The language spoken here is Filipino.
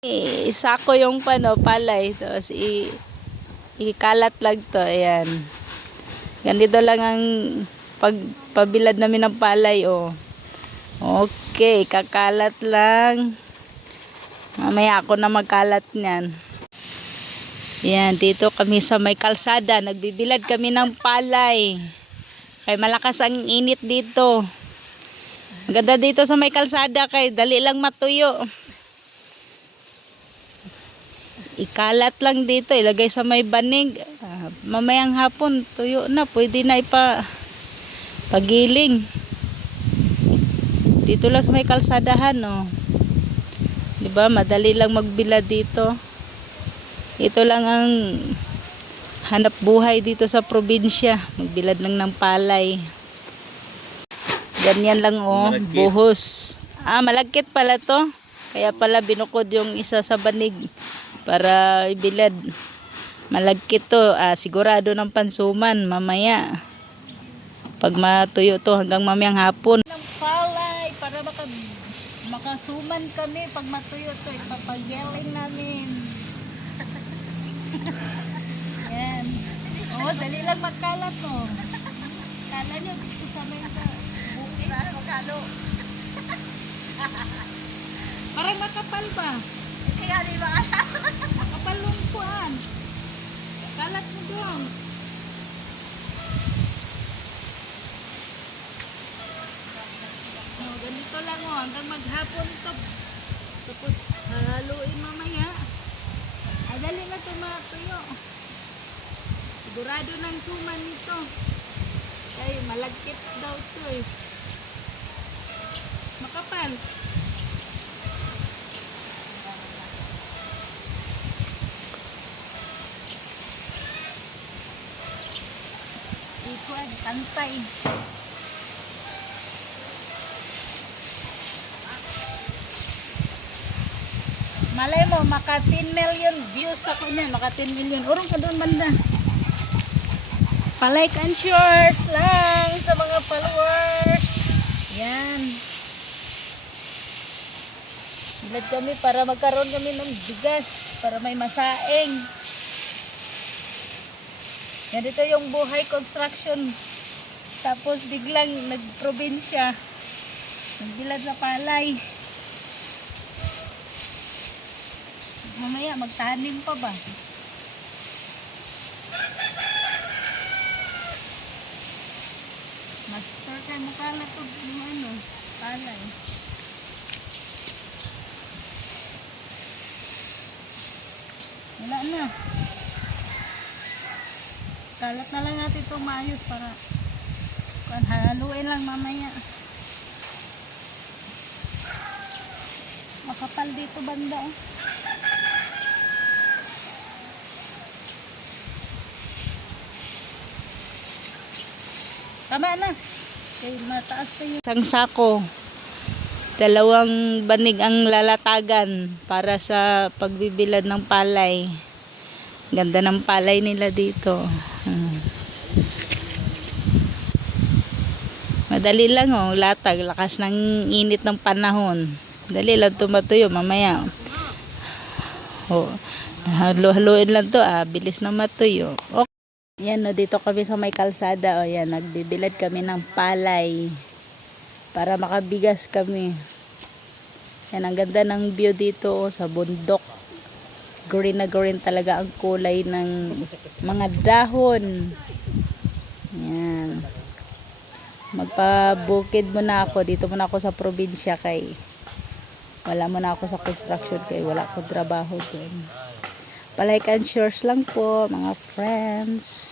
Isako yung palay. Tapos ikalat lang to. Ayan. Ganito lang ang pagpabilad namin ng palay. Oh. Okay, kakalat lang. Mamaya ako na magkalat niyan. Ayan, dito kami sa may kalsada. Nagbibilad kami ng palay. Kaya malakas ang init dito. Ganda dito sa may kalsada kay dali lang matuyo. Ikalat lang dito, ilagay sa may banig. Mamayang hapon, tuyo na. Pwede na pagiling. Dito lang sa may kalsadahan, oh. Diba? Madali lang magbilad dito. Ito lang ang hanap buhay dito sa probinsya. Magbilad lang ng palay. Ganyan lang, oh. Malagkit. Buhos. Malagkit pala to. Kaya pala binukod yung isa sa banig para ibilad. Malagkit to. Sigurado ng pansuman mamaya. Pag matuyo to hanggang mamayang hapon. Ng palay para makasuman kami pag matuyo to. Ipapagyaling namin. Yan. Oh, dali lang magkalat to. Kala nyo, isama yung bukit na magkalo. Parang makapal ba? Kaya di ba? Makapal lungkuan. Kalat mo doon. Ganito lang o. Hanggang maghapon to. Tapos haluin mamaya. Dali na tumatuyo. Sigurado ng suman nito. Kaya malagkit daw to eh. Makapal. Ikuan, tantay. Malay mo, maka 10 million views ako niyan. Maka 10 million. Urong ka doon banda. Pa-like and shares lang sa mga followers. Yan. Bilad kami para magkaroon kami ng bigas. Para may masaing. Yan dito yung buhay construction. Tapos biglang nagprobinsya. Nagbilad na palay. Mamaya magtanim pa ba? Master kay mukala to yung palay. Wala na. Kalat na lang natin ito maayos para haluin lang mamaya. Makapal dito banda oh. Tama na. Okay, mataas pa yun. Isang sako. 2 banig ang lalatagan para sa pagbibilad ng palay. Ganda ng palay nila dito. Madali lang oh, latag. Lakas ng init ng panahon. Dali lang tumatuyo mamaya. Oh, haluin lang to bilis na matuyo. Okay. Yan no, dito kami sa may kalsada. O yan, nagbibilad kami ng palay para makabigas kami. Yan, ang ganda ng view dito sa bundok. Green na green talaga ang kulay ng mga dahon. Yan. Magpabukid muna ako. Dito muna ako sa probinsya kay wala muna ako sa construction kay wala akong trabaho doon. Pa-like and shares lang po mga friends.